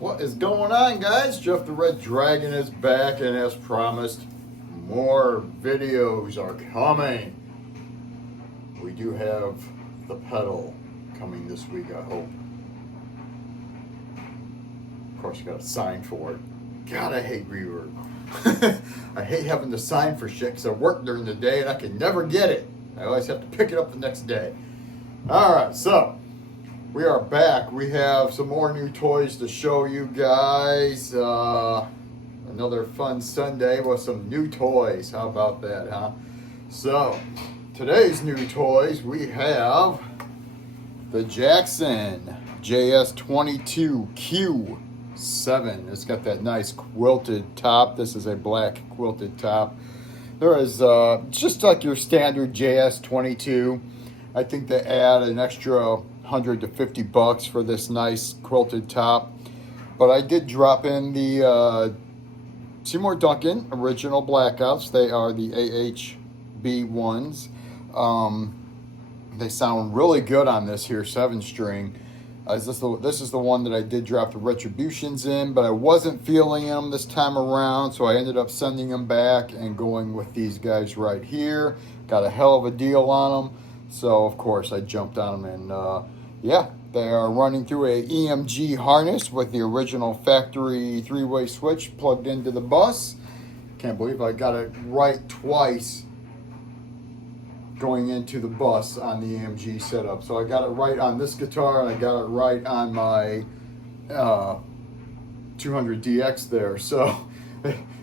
What is going on, guys? Jeff the Red Dragon is back, and as promised, more videos are coming. We do have the pedal coming this week, I hope. Of course, you got to sign for it. God, I hate reverb. I hate having to sign for shit because I work during the day and I can never get it. I always have to pick it up the next day. All right, so we are back. We have some more new toys to show you guys. Another fun Sunday with some new toys. How about that, huh? So, today's new toys, we have the Jackson JS22Q-7. It's got that nice quilted top. This is a black quilted top. There is just like your standard JS22. I think they add an extra $100 to $50 for this nice quilted top. But I did drop in the Seymour Duncan original Blackouts. They are the AHB ones. They sound really good on this here 7-string. This is the one that I did drop the Retributions in, but I wasn't feeling them this time around, so I ended up sending them back and going with these guys right here. Got a hell of a deal on them, so of course I jumped on them, and yeah, they are running through a EMG harness with the original factory 3-way switch plugged into the bus. Can't believe I got it right twice going into the bus on the EMG setup. So I got it right on this guitar and I got it right on my 200DX there. So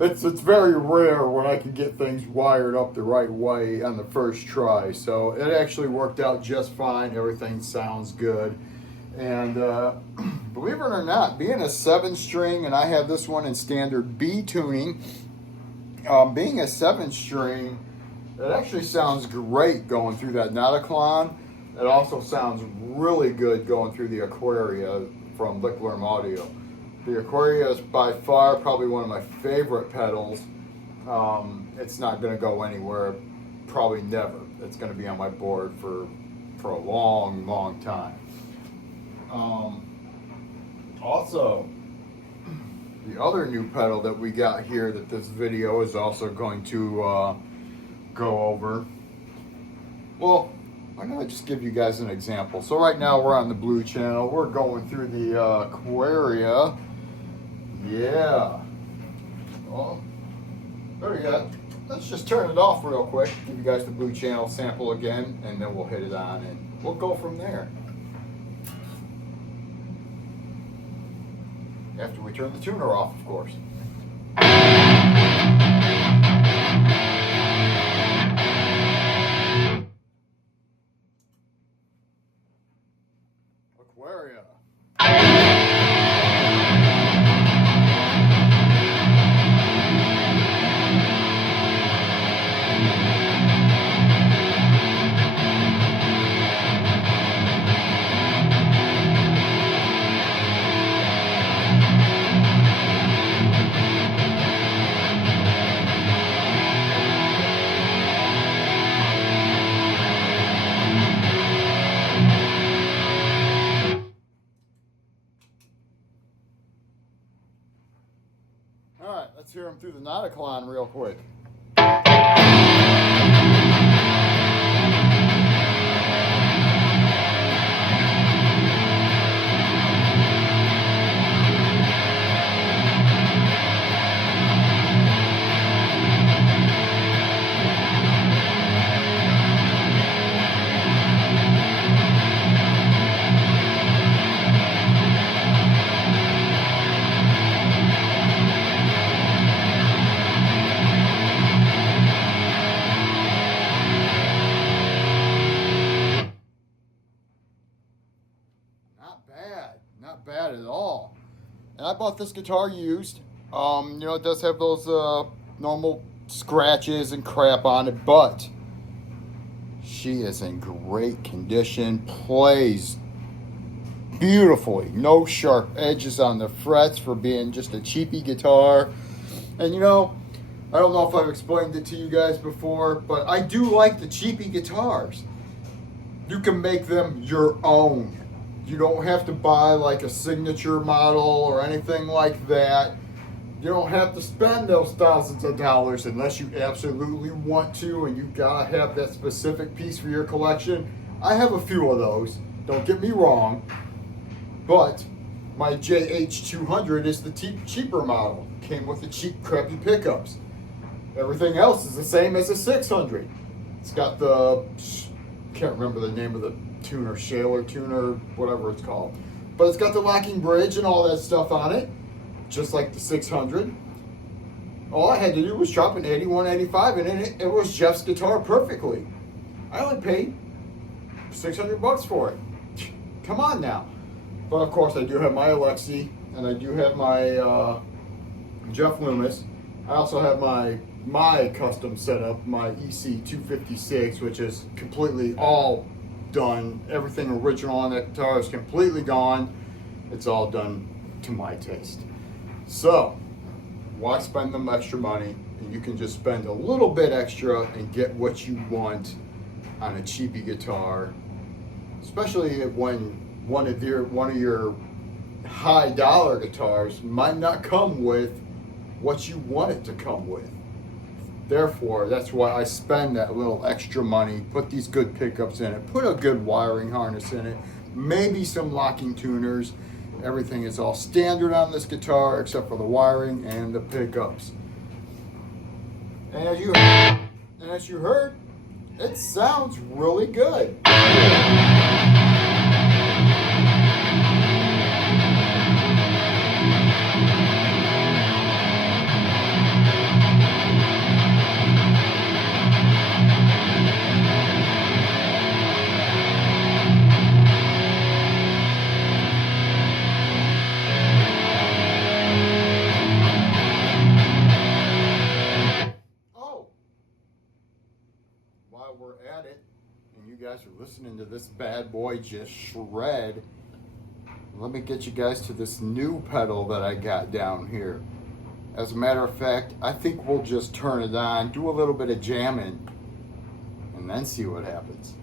it's very rare when I can get things wired up the right way on the first try. So it actually worked out just fine. Everything sounds good. And believe it or not, being a 7-string, and I have this one in standard B tuning, being a 7-string, it actually sounds great going through that Nauticlon. It also sounds really good going through the Aquaria from Lickworm Audio. The Aquaria is by far probably one of my favorite pedals. It's not going to go anywhere, probably never. It's going to be on my board for a long, long time. Also, the other new pedal that we got here that this video is also going to go over. Well, I'm going to just give you guys an example. So right now we're on the blue channel. We're going through the Aquaria. Yeah. Well, there you go. Let's just turn it off real quick. Give you guys the blue channel sample again, and then we'll hit it on and we'll go from there. After we turn the tuner off, of course. Aquaria. Alright, let's hear them through the Nauticlon real quick. Not bad at all. And I bought this guitar used. You know, it does have those normal scratches and crap on it, but she is in great condition, plays beautifully, no sharp edges on the frets for being just a cheapy guitar. And you know, I don't know if I've explained it to you guys before, but I do like the cheapy guitars. You can make them your own. You don't have to buy like a signature model or anything like that. You don't have to spend those thousands of dollars unless you absolutely want to, and you gotta have that specific piece for your collection. I have a few of those, don't get me wrong, but my JH200 is the cheaper model. Came with the cheap, crappy pickups. Everything else is the same as a 600. It's got the, can't remember the name of the tuner, Shaler tuner, whatever it's called. But it's got the locking bridge and all that stuff on it, just like the 600. All I had to do was drop an 8185 and it was Jeff's guitar perfectly. I only paid $600 for it. Come on now. But of course I do have my Alexi and I do have my Jeff Loomis. I also have my custom setup, my EC256, which is completely all done. Everything original on that guitar is completely gone. It's all done to my taste. So, why spend them extra money? And you can just spend a little bit extra and get what you want on a cheapy guitar, especially when one of your high dollar guitars might not come with what you want it to come with. Therefore, that's why I spend that little extra money, put these good pickups in it, put a good wiring harness in it, maybe some locking tuners. Everything is all standard on this guitar except for the wiring and the pickups. And as you heard, it sounds really good. While we're at it, and you guys are listening to this bad boy just shred, let me get you guys to this new pedal that I got down here. As a matter of fact, I think we'll just turn it on, do a little bit of jamming, and then see what happens.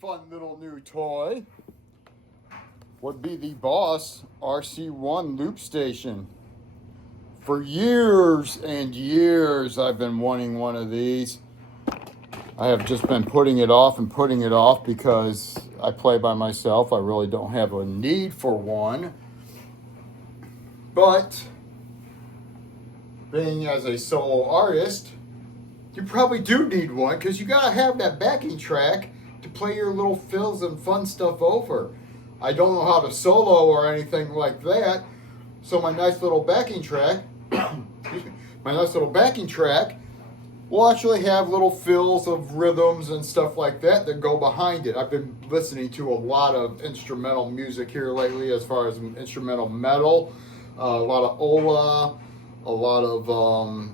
Fun little new toy would be the Boss RC-1 loop station. For years and years I've been wanting one of these. I have just been putting it off because I play by myself. I really don't have a need for one. But being as a solo artist, you probably do need one because you gotta have that backing track to play your little fills and fun stuff over. I don't know how to solo or anything like that, so my nice little backing track, will actually have little fills of rhythms and stuff like that go behind it. I've been listening to a lot of instrumental music here lately as far as instrumental metal, a lot of Ola, a lot of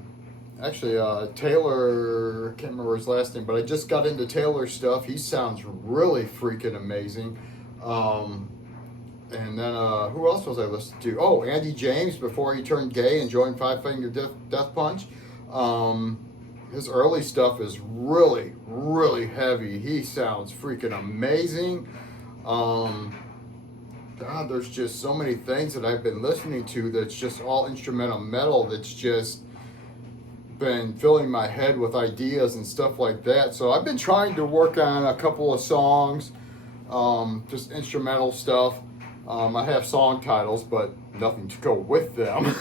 actually Taylor, I can't remember his last name, but I just got into Taylor's stuff. He sounds really freaking amazing. And then who else was I listening to? Oh, Andy James, before he turned gay and joined Five Finger Death Punch. His early stuff is really, really heavy. He sounds freaking amazing. God, there's just so many things that I've been listening to that's just all instrumental metal that's just been filling my head with ideas and stuff like that. So I've been trying to work on a couple of songs, just instrumental stuff. I have song titles, but nothing to go with them.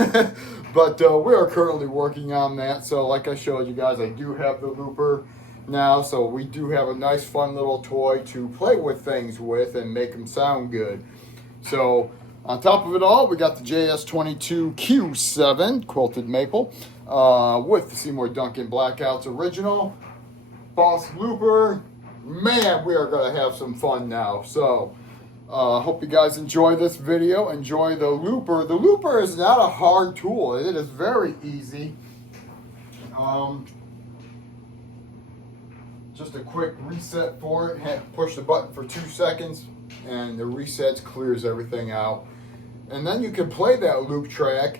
But we are currently working on that. So like I showed you guys, I do have the looper now. So we do have a nice fun little toy to play with things with and make them sound good. So on top of it all, we got the JS22Q-7 quilted maple with the Seymour Duncan Blackouts original. Boss looper. Man, we are going to have some fun now. So hope you guys enjoy this video. Enjoy the looper. The looper is not a hard tool. It is very easy. Just a quick reset for it. Push the button for 2 seconds and the resets clears everything out. And then you can play that loop track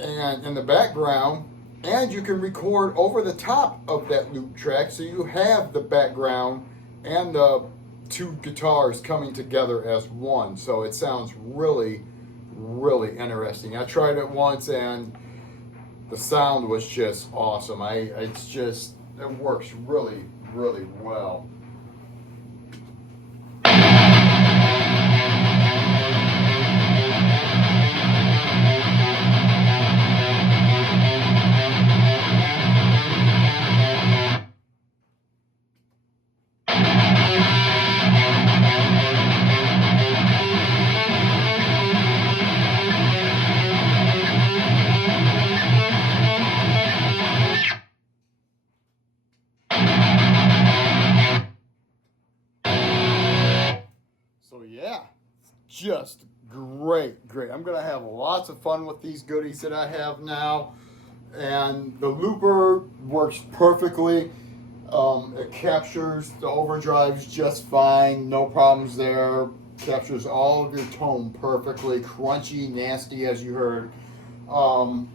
and in the background, and you can record over the top of that loop track, so you have the background and the 2 guitars coming together as one. So it sounds really, really interesting. I tried it once and the sound was just awesome. It works really, really well. So yeah, just great. I'm gonna have lots of fun with these goodies that I have now, and the looper works perfectly. It captures the overdrives just fine, no problems there. Captures all of your tone perfectly, crunchy, nasty, as you heard. Of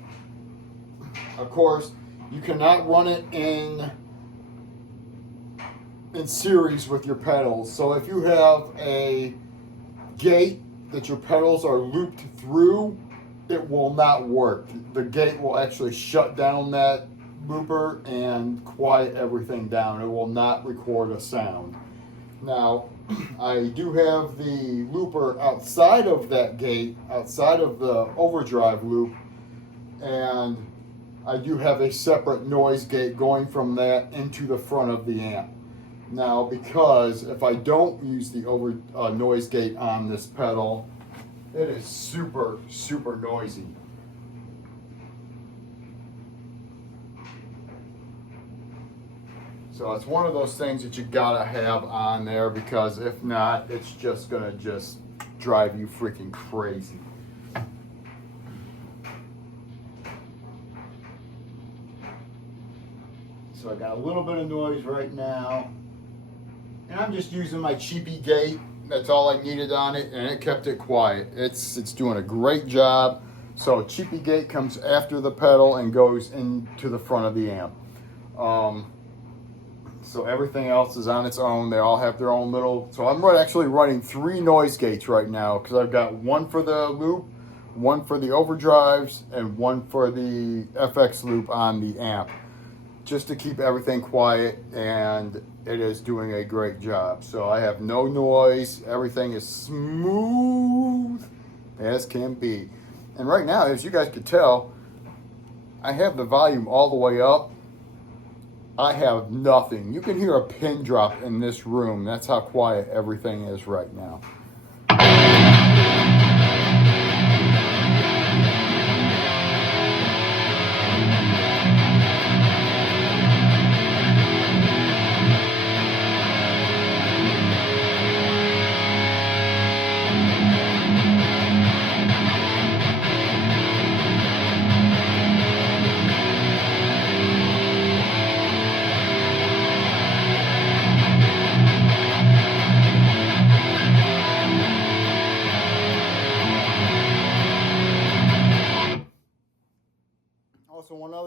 course, you cannot run it in series with your pedals. So if you have a gate that your pedals are looped through, it will not work. The gate will actually shut down that looper and quiet everything down. It will not record a sound. Now, I do have the looper outside of that gate, outside of the overdrive loop, and I do have a separate noise gate going from that into the front of the amp. Now, because if I don't use the noise gate on this pedal, it is super, super noisy. So it's one of those things that you gotta have on there, because if not, it's just gonna drive you freaking crazy. So I got a little bit of noise right now. And I'm just using my cheapy gate. That's all I needed on it, and it kept it quiet. It's doing a great job. So cheapy gate comes after the pedal and goes into the front of the amp. So everything else is on its own. They all have their own little. So I'm actually running 3 noise gates right now, because I've got one for the loop, one for the overdrives, and one for the FX loop on the amp, just to keep everything quiet, and it is doing a great job. So I have no noise. Everything is smooth as can be. And right now, as you guys could tell, I have the volume all the way up. I have nothing. You can hear a pin drop in this room. That's how quiet everything is right now.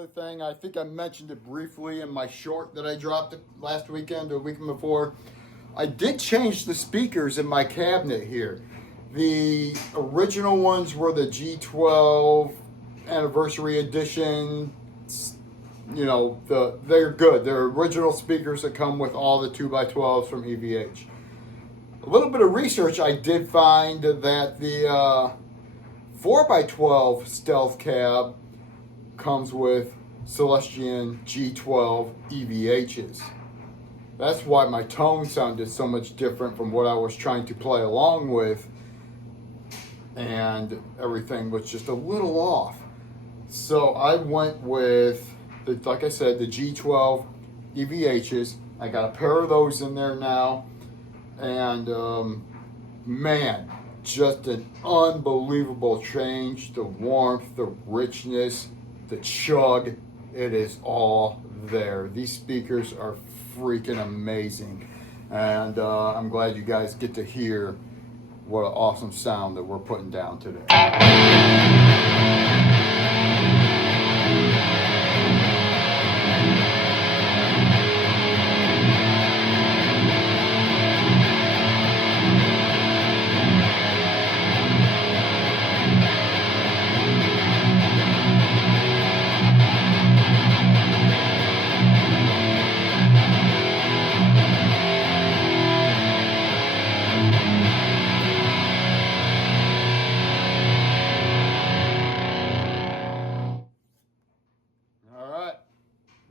other thing. I think I mentioned it briefly in my short that I dropped last weekend or the weekend before. I did change the speakers in my cabinet here. The original ones were the G12 Anniversary Edition. You know, they're good. They're original speakers that come with all the 2x12s from EVH. A little bit of research, I did find that the 4x12 Stealth Cab comes with Celestion G12 EVHs. That's why my tone sounded so much different from what I was trying to play along with, and everything was just a little off. So I went with, like I said, the G12 EVHs. I got a pair of those in there now, and man, just an unbelievable change. The warmth, the richness, the chug, it is all there. These speakers are freaking amazing, and I'm glad you guys get to hear what an awesome sound that we're putting down today.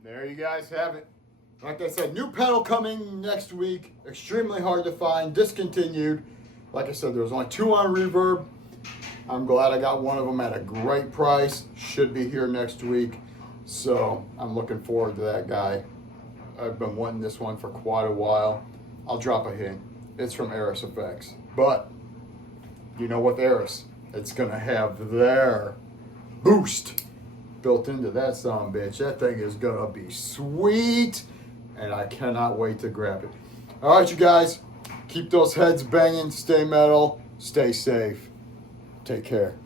There you guys have it. Like I said, new pedal coming next week. Extremely hard to find, discontinued. Like I said, there was only 2 on Reverb. I'm glad I got one of them at a great price. Should be here next week. So I'm looking forward to that guy. I've been wanting this one for quite a while. I'll drop a hint. It's from Eris Effects. But you know with Eris, it's gonna have their boost built into that bitch. That thing is gonna be sweet, and I cannot wait to grab it. All right, you guys, keep those heads banging, stay metal, stay safe, take care.